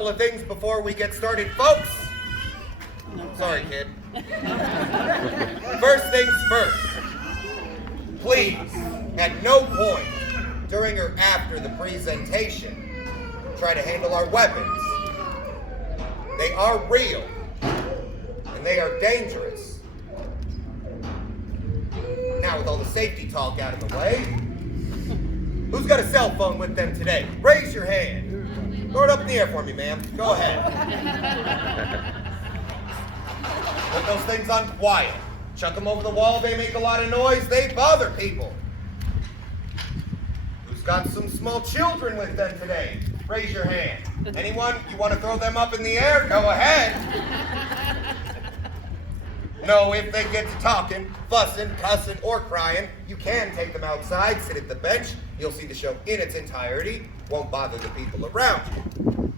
couple of things before we get started, folks. Sorry, kid. First things first. Please, at no point during or after the presentation, try to handle our weapons. They are real, and they are dangerous. Now, with all the safety talk out of the way, who's got a cell phone with them today? Raise your hand. Throw it up in the air for me, ma'am. Go ahead. Put those things on quiet. Chuck them over the wall. They make a lot of noise. They bother people. Who's got some small children with them today? Raise your hand. Anyone? You want to throw them up in the air? Go ahead. No, if they get to talking, fussing, cussing, or crying, you can take them outside, sit at the bench. You'll see the show in its entirety. Won't bother the people around you.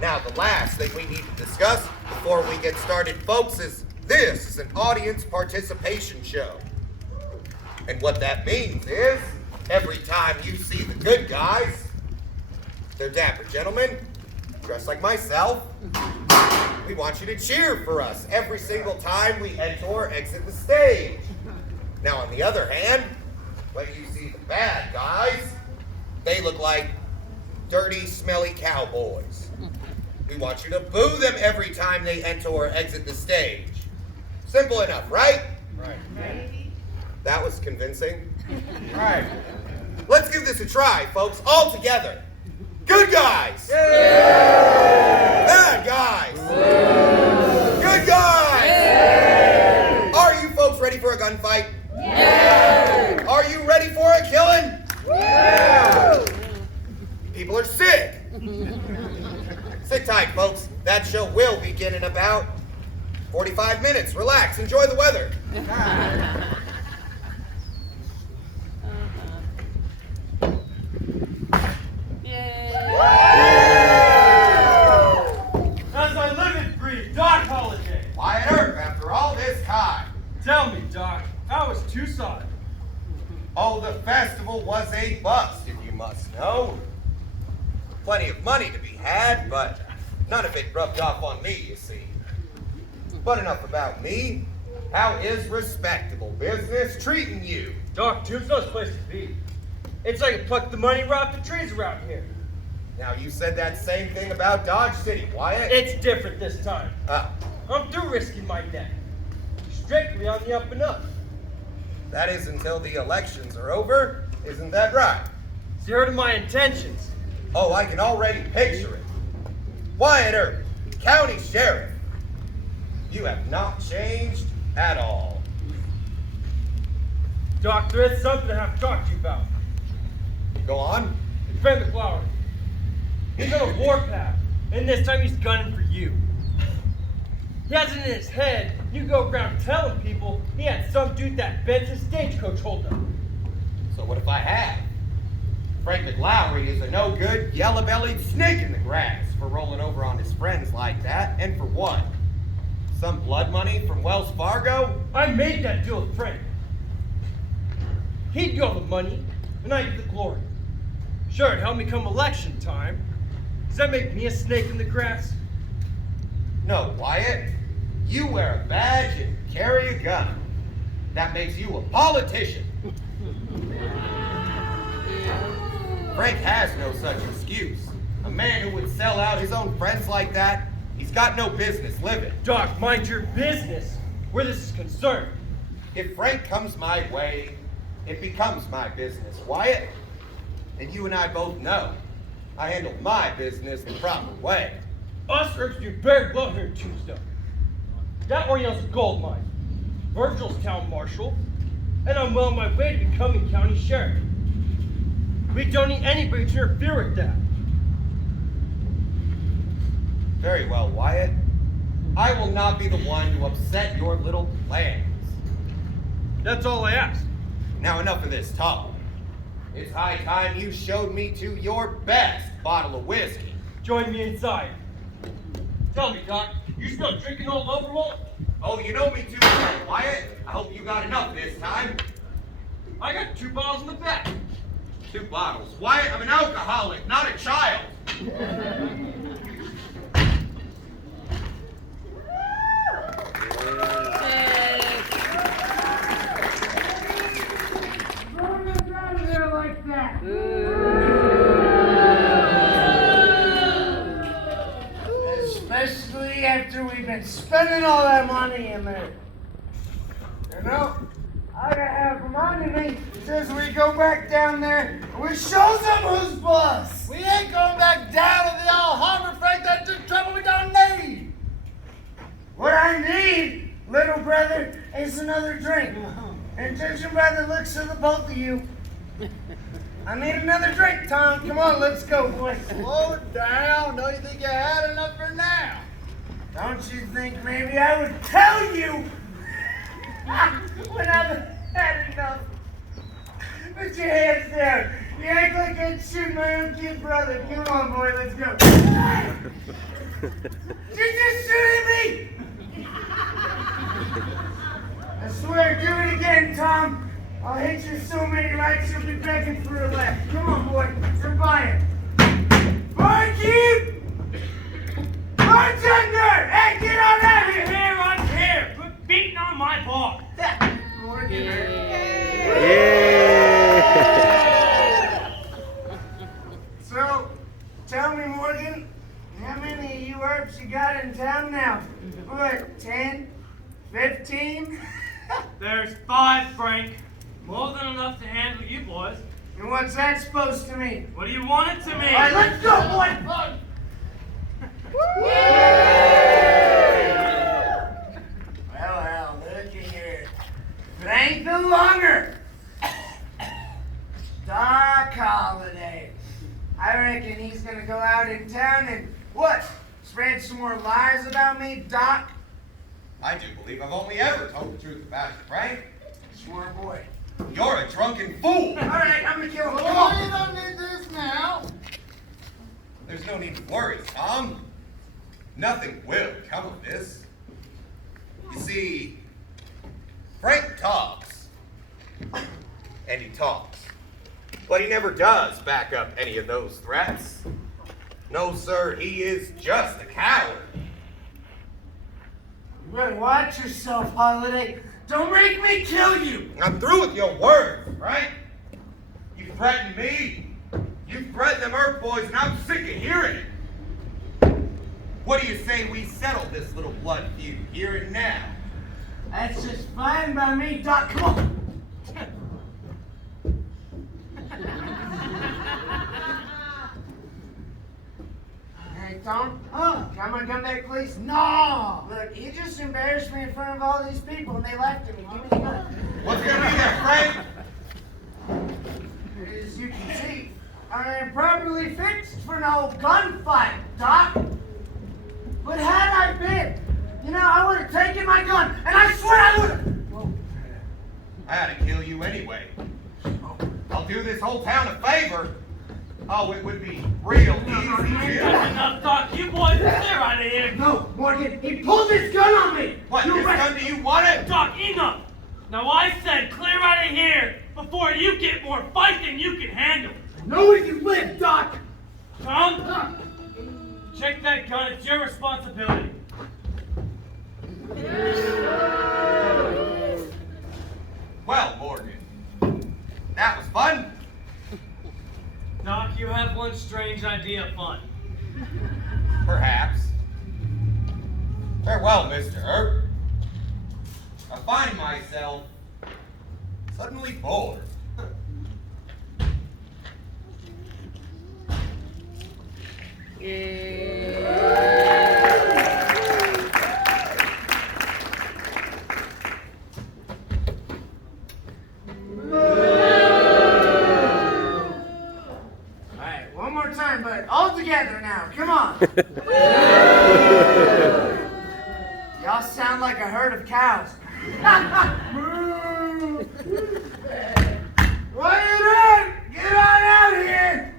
Now, the last thing we need to discuss before we get started, folks, is this is an audience participation show. And what that means is, every time you see the good guys, they're dapper gentlemen, dressed like myself, we want you to cheer for us every single time we enter or exit the stage. Now, on the other hand, when you see the bad guys, they look like dirty, smelly cowboys. We want you to boo them every time they enter or exit the stage. Simple enough, right? Right. That was convincing. Right. Let's give this a try, folks, all together. Good guys! Yay! Bad guys! Yay! Good guys! Yay! Are you folks ready for a gunfight? Yay! Are you ready for a killing? Yeah! People are sick. Sit tight, folks. That show will begin in about 45 minutes. Relax. Enjoy the weather. As I live and breathe, Doc Holiday. Wyatt Earp, after all this time. Tell me, Doc, how was Tucson? Oh, the festival was a bust, if you must know. Plenty of money to be had, but none of it rubbed off on me, you see. But enough about me. How is respectable business treating you? Doc, Tombstone's a place to be. It's like I plucked the money right off the trees around here. Now, you said that same thing about Dodge City, Wyatt. It's different this time. Ah, I'm through risking my neck. Strictly on the up and up. that is until the elections are over. Isn't that right? Zero to my intentions. Oh, I can already picture it. Wyatt Earp, County Sheriff. You have not changed at all. Doc, there is something I have to talk to you about. Go on. Frank McLaurin. He's on a warpath, and this time he's gunning for you. He has it in his head, you go around telling people he had some dude that bent his stagecoach hold up. So what if I have? Frank McLaurin is a no-good, yellow-bellied snake in the grass for rolling over on his friends like that, and for what? Some blood money from Wells Fargo? I made that deal with Frank. He'd get all the money, and I get the glory. Sure, it'd help me come election time. Does that make me a snake in the grass? No, Wyatt. You wear a badge and carry a gun. That makes you a politician. Frank has no such excuse. A man who would sell out his own friends like that, he's got no business living. Doc, mind your business where this is concerned. If Frank comes my way, it becomes my business, Wyatt. And you and I both know I handled my business the proper way. Us Earps do very well here in Tombstone. That Orion's a gold mine. Virgil's town marshal, and I'm well on my way to becoming county sheriff. We don't need anybody to interfere with that. Very well, Wyatt. I will not be the one to upset your little plans. That's all I ask. Now enough of this talk. It's high time you showed me to your best bottle of whiskey. Join me inside. Tell me, Doc, you still drinking old overall? Oh, you know me too well, Wyatt. I hope you got enough this time. I got 2 bottles in the back. 2 bottles. Wyatt, I'm an alcoholic, not a child. Especially after we've been spending all that money in there. You know, I have reminded me says we go back down there and we show them who's boss. We ain't going back down to the old harbor, Frank. That's the trouble we don't need. What I need, little brother, is another drink. And judging by the looks of the both of you, I need another drink, Tom. Come on, let's go, boy. Slow it down. Don't you think you had enough for now? Don't you think maybe I would tell you when I've had enough? Put your hands down. You act like I'd shoot my own kid brother. Come on, boy, let's go. You're just shooting me! I swear, do it again, Tom. I'll hit you so many rights you'll be begging for a left. Come on, boy. You're buying. Barkeep! Bartender! Hey, get on out of here! I'm here. Quit beating on my bar. Morgan. So, tell me, Morgan, how many of you herbs you got in town now? What, 10? 15? There's 5, Frank. More than enough to handle you boys. And what's that supposed to mean? What do you want it to mean? All right, let's go, boy! Well, looky here. Frank the Longer. Doc Holliday. I reckon he's gonna go out in town and, what, spread some more lies about me, Doc? I do believe I've only ever told the truth about you, Frank. Smart boy. You're a drunken fool. All right, I'm gonna kill him. Come Oh, on. you don't need this now. There's no need to worry, Tom. Nothing will come of this. You see, Frank talks. And he talks. But he never does back up any of those threats. No, sir, he is just a coward. You better watch yourself, Holiday. Don't make me kill you. I'm through with your words, right? You threatened me. You threatened them Earth boys, and I'm sick of hearing it. What do you say we settle this little blood feud here and now? That's just fine by me, Doc. Come on. Hey, Tom. Can I come back, please? No. Look, you just embarrassed me in front of all these people, and they laughed at me. Give me the gun. What's gonna be there, Frank? As you can see, I am properly fixed for no gunfight, Doc. But had I been, I would have taken my gun, and I swear I would have. I ought to kill you anyway. I'll do this whole town a favor. Oh, it would be real easy, too. Enough talk, you boys. Clear out of here. No, Morgan, he pulled his gun on me. What, this gun, do you want it? Doc, enough. Now I said clear out of here before you get more fight than you can handle. Know where you live, Doc. Tom, check that gun. It's your responsibility. Well, Morgan, that was fun. Doc, you have one strange idea of fun. Perhaps. Farewell, Mr. Earp. I find myself suddenly bored. Alright, one more time, but all together now. Come on. Y'all sound like a herd of cows. What are you doing? Get on out here!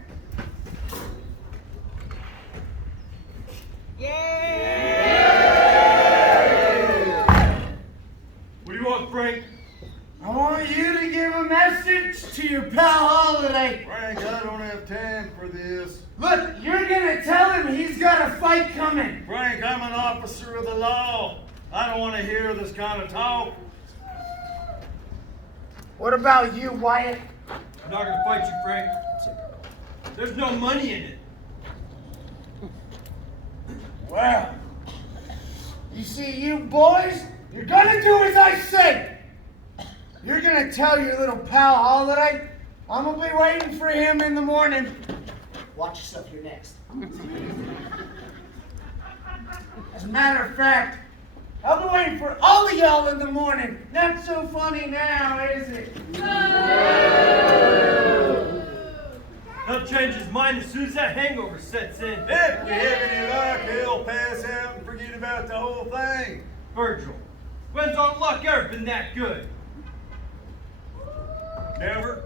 What do you want, Frank? I want you to give a message to your pal Holiday. Frank, I don't have time for this. Look, you're gonna tell him he's got a fight coming. Frank, I'm an officer of the law. I don't want to hear this kind of talk. What about you, Wyatt? I'm not gonna fight you, Frank. There's no money in it. Well, You see, you boys, you're gonna do as I say. You're gonna tell your little pal Holiday I'm gonna be waiting for him in the morning. Watch yourself, you're next. As a matter of fact, I'll be waiting for all of y'all in the morning. Not so funny now, is it? He'll change his mind as soon as that hangover sets in. If we have any luck, he'll pass out and forget about the whole thing. Virgil, when's our luck ever been that good? Never.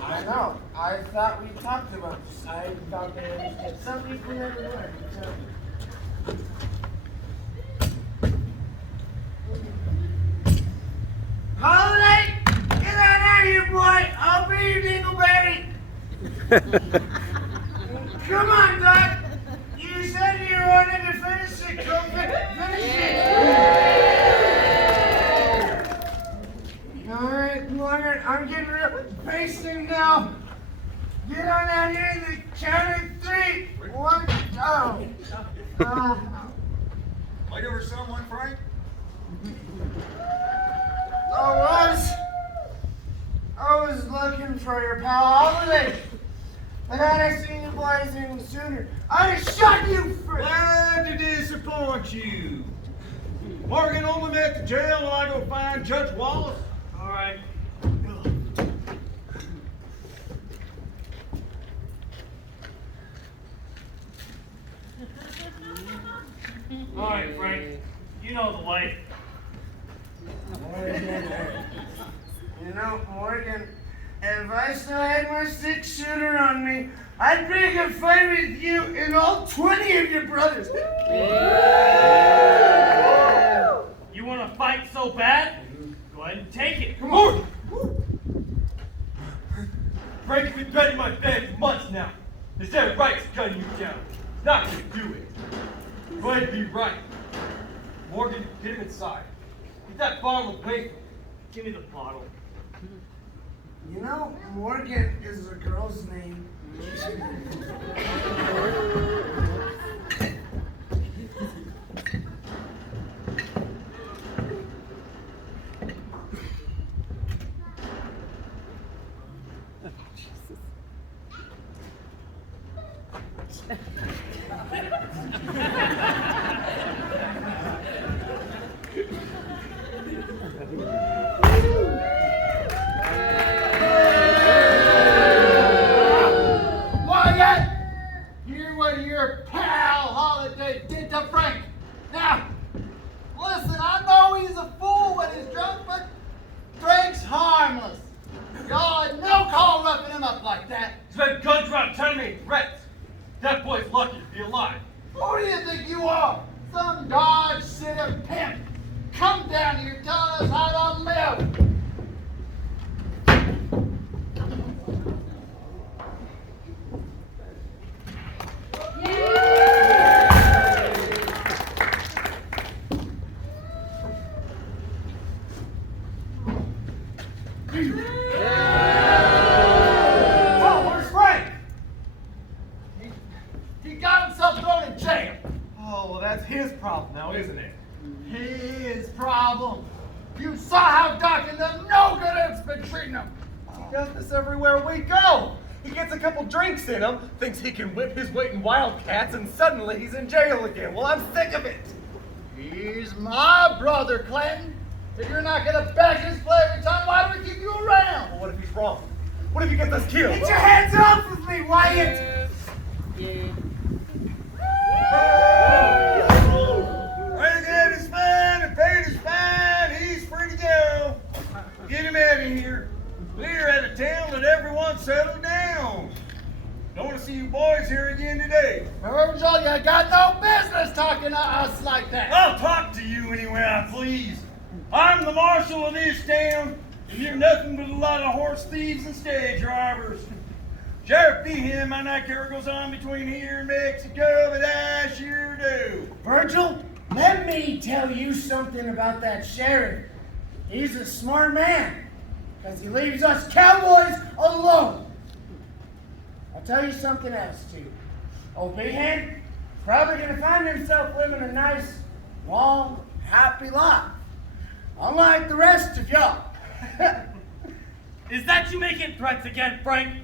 I know. I thought we talked about this. I thought there was some people never learn. Holiday, get on out here, boy. I'll be your dingleberry. Come on, Doc. You said you wanted to finish it. Go finish it. All right, Morgan, I'm getting real pacing now. Get on out here in the count of 3. 1, go. Wait over someone, Frank? I was looking for your pal Holiday. And had I seen you boys any sooner, I'd have shot you first. Glad to disappoint you. Morgan, only met at the jail while I go find Judge Wallace. All right. All right, Frank. You know the way. You know, Morgan, if I still had my 6-shooter on me, I'd pick a fight with you and all 20 of your brothers. You want to fight so bad? Go ahead and take it. Come on. Frank's been threatening my family for months now. They said Wright's cutting you down. Not gonna do it. Go ahead and be right. Morgan, get him inside. Get that bottle away from me. Give me the bottle. You know, Morgan is a girl's name. Hear what your pal Holiday did to Frank. Now, listen, I know he's a fool when he's drunk, but Frank's harmless. Y'all had no call roughing him up like that. He's been guns around telling me threats. That boy's lucky to be alive. Who do you think you are? Some Dodge City pimp. Come down here telling us how to live. Oh, where's Frank? He got himself thrown in jail. Oh, well, that's his problem now, isn't it? His problem. You saw how Doc and them no good has been treating him. He does this everywhere we go. He gets a couple drinks in him, thinks he can whip his weight in wildcats, and suddenly he's in jail again. Well, I'm sick of it. He's my brother, Clinton. If you're not gonna back his play every time, why do we keep you around? Well, what if he's wrong? What if he gets us killed? Get your hands off of me, Wyatt! Renegade is fine, and Fate is fine. He's free to go. Get him out of here. Clear out of town, let everyone settle down. Don't want to see you boys here again today. Virgil, you got no business talking to us like that. I'll talk to you any way I please. I'm the marshal of this town, and you're nothing but a lot of horse thieves and stage robbers. Sheriff Behan, my night carrier goes on between here and Mexico, but I sure do. Virgil, let me tell you something about that sheriff. He's a smart man, because he leaves us cowboys alone. I'll tell you something else, too. Old Behan probably going to find himself living a nice, long, happy life. Unlike the rest of y'all. Is that you making threats again, Frank?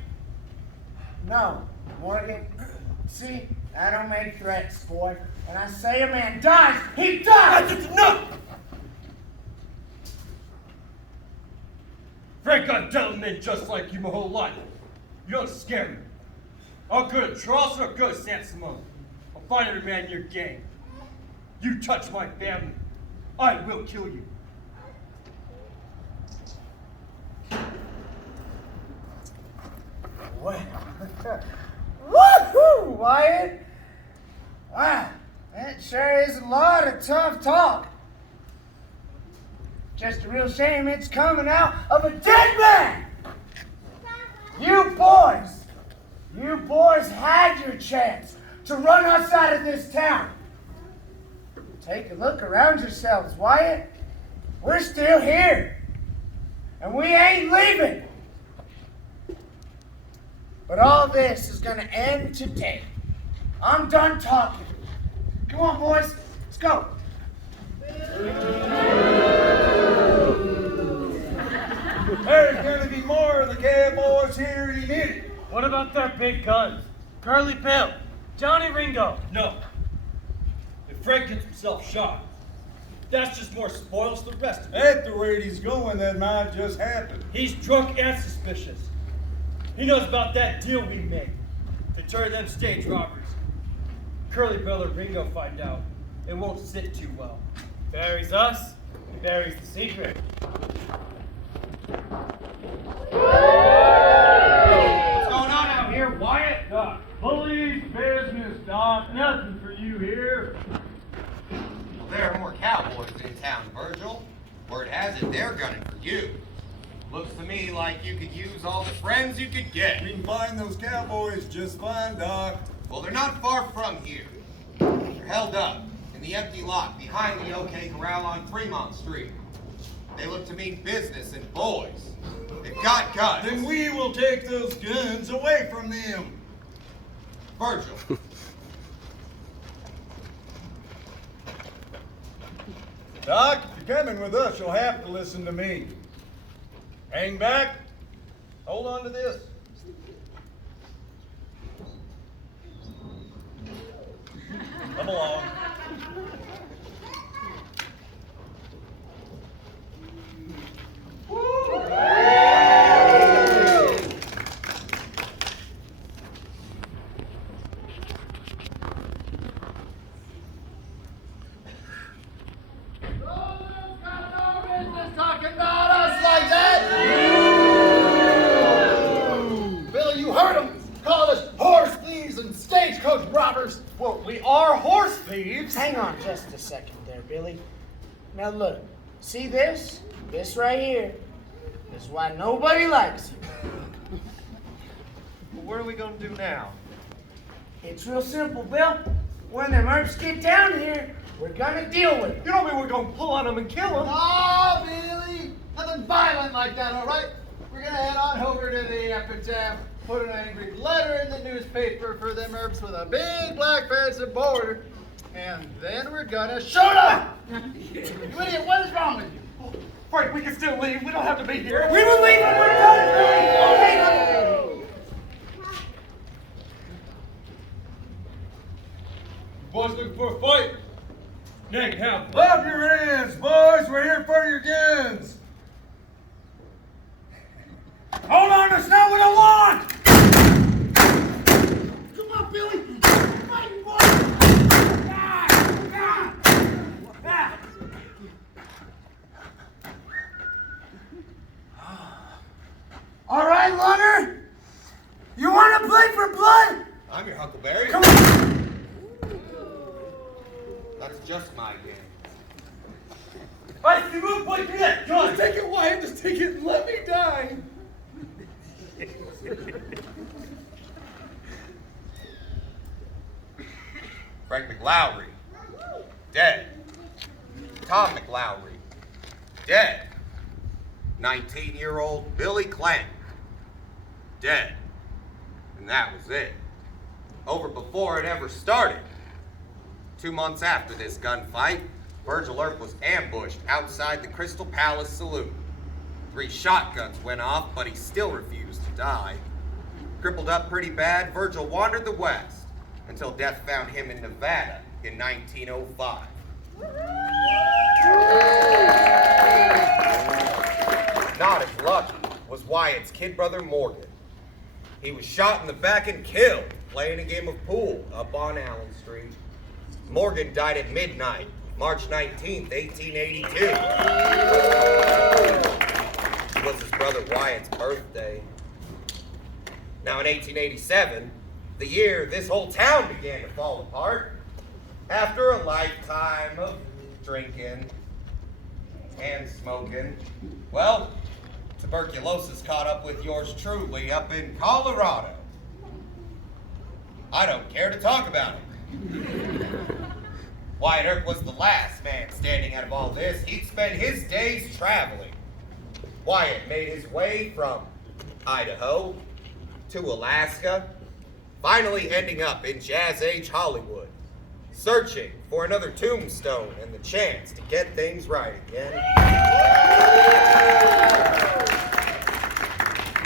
No, Morgan. See, I don't make threats, boy. When I say a man dies, he dies! That's enough! Frank, I've dealt men just like you my whole life. You don't scare me. I'll go to Charleston or go to San Simon. I'll find every man in your gang. You touch my family, I will kill you. Well, woohoo, Wyatt! Wow, that sure is a lot of tough talk. Just a real shame it's coming out of a dead man! You boys had your chance to run us out of this town. Take a look around yourselves, Wyatt. We're still here, and we ain't leaving. But all this is going to end today. I'm done talking. Come on, boys. Let's go. There's gonna be more of the cowboys here in a minute. What about their big guns? Curly Bill, Johnny Ringo. No. If Frank gets himself shot, that's just more spoils for the rest of us. At the rate he's going, that might just happen. He's drunk and suspicious. He knows about that deal we made to turn them stage robbers. Curly Bill or Ringo find out. It won't sit too well. Buries us, he buries the secret. What's going on out here, Wyatt? Doc, Police business, Doc. Nothing for you here. Well, there are more cowboys in town, Virgil. Word has it, they're gunning for you. Looks to me like you could use all the friends you could get. We can find those cowboys just fine, Doc. Well, they're not far from here. They're held up in the empty lot behind the OK Corral on Fremont Street. They look to mean business and boys. They've got guns. Then we will take those guns away from them. Virgil. Doc, if you're coming with us, you'll have to listen to me. Hang back. Hold on to this. Come along. Talking about us like that? Billy, you heard him. Call us horse thieves and stagecoach robbers. Well, we are horse thieves. Hang on just a second there, Billy. Now look, see this? This right here is why nobody likes you. Well, what are we going to do now? It's real simple, Bill. When the mercs get down here, we're gonna deal with it. You don't mean we're going to pull on them and kill them? Oh, Billy! Nothing violent like that, all right? We're gonna head on over to the epitaph, put an angry letter in the newspaper for them herbs with a big black fancy border, and then we're gonna shoot them! You idiot, what is wrong with you? Frank, we can still leave. We don't have to be here. We will leave when we're done, Billy! Okay, Boys looking for a fight? Nick, have Clap your hands, boys. We're here for your guns. hold on, that's not what I want! Come on, Billy! Fighting boy! All right, Lunner? You wanna play for blood? I'm your Huckleberry. Come on! That's just my game. I see move, boy, give that gun! Take it, Wyatt. Just take it and let me die. Frank McLowry, dead. Tom McLowry, dead. 19-year-old Billy Clanton, dead. And that was it. Over before it ever started. 2 months after this gunfight, Virgil Earp was ambushed outside the Crystal Palace Saloon. 3 shotguns went off, but he still refused to die. Crippled up pretty bad, Virgil wandered the West until death found him in Nevada in 1905. Not as lucky was Wyatt's kid brother Morgan. He was shot in the back and killed playing a game of pool up on Allen Street. Morgan died at midnight, March 19th, 1882. It was his brother Wyatt's birthday. Now in 1887, the year this whole town began to fall apart, after a lifetime of drinking and smoking, well, tuberculosis caught up with yours truly up in Colorado. I don't care to talk about it. Wyatt Earp was the last man standing out of all this. He'd spent his days traveling. Wyatt made his way from Idaho to Alaska, finally ending up in Jazz Age Hollywood, searching for another Tombstone and the chance to get things right again.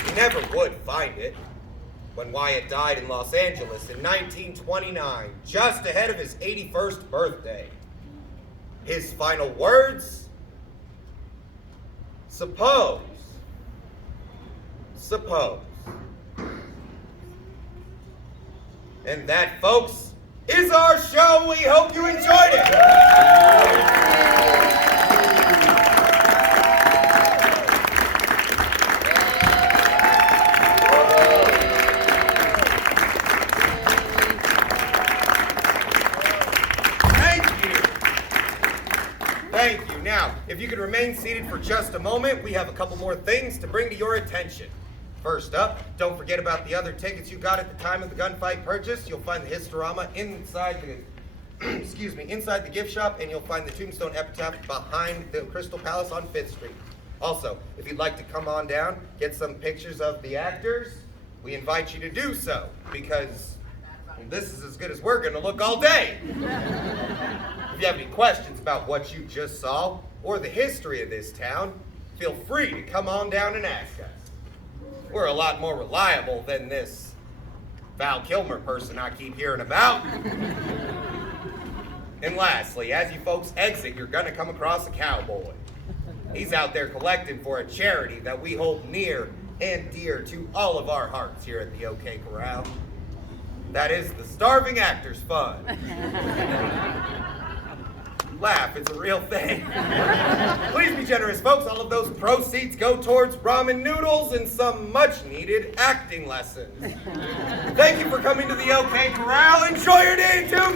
He never would find it. When Wyatt died in Los Angeles in 1929, just ahead of his 81st birthday, his final words? Suppose. And that, folks, is our show. We hope you enjoyed it. Thank you. Now, if you could remain seated for just a moment, we have a couple more things to bring to your attention. First up, don't forget about the other tickets you got at the time of the gunfight purchase. You'll find the Historama inside the inside the gift shop, and you'll find the Tombstone epitaph behind the Crystal Palace on 5th Street. Also, if you'd like to come on down, get some pictures of the actors, we invite you to do so, because this is as good as we're gonna look all day. If you have any questions about what you just saw, or the history of this town, feel free to come on down and ask us. We're a lot more reliable than this Val Kilmer person I keep hearing about. And lastly, as you folks exit, you're gonna come across a cowboy. He's out there collecting for a charity that we hold near and dear to all of our hearts here at the OK Corral. That is the Starving Actors Fund. Laugh, it's a real thing. Please be generous, folks. All of those proceeds go towards ramen noodles and some much-needed acting lessons. Thank you for coming to the OK Corral. Enjoy your day, too.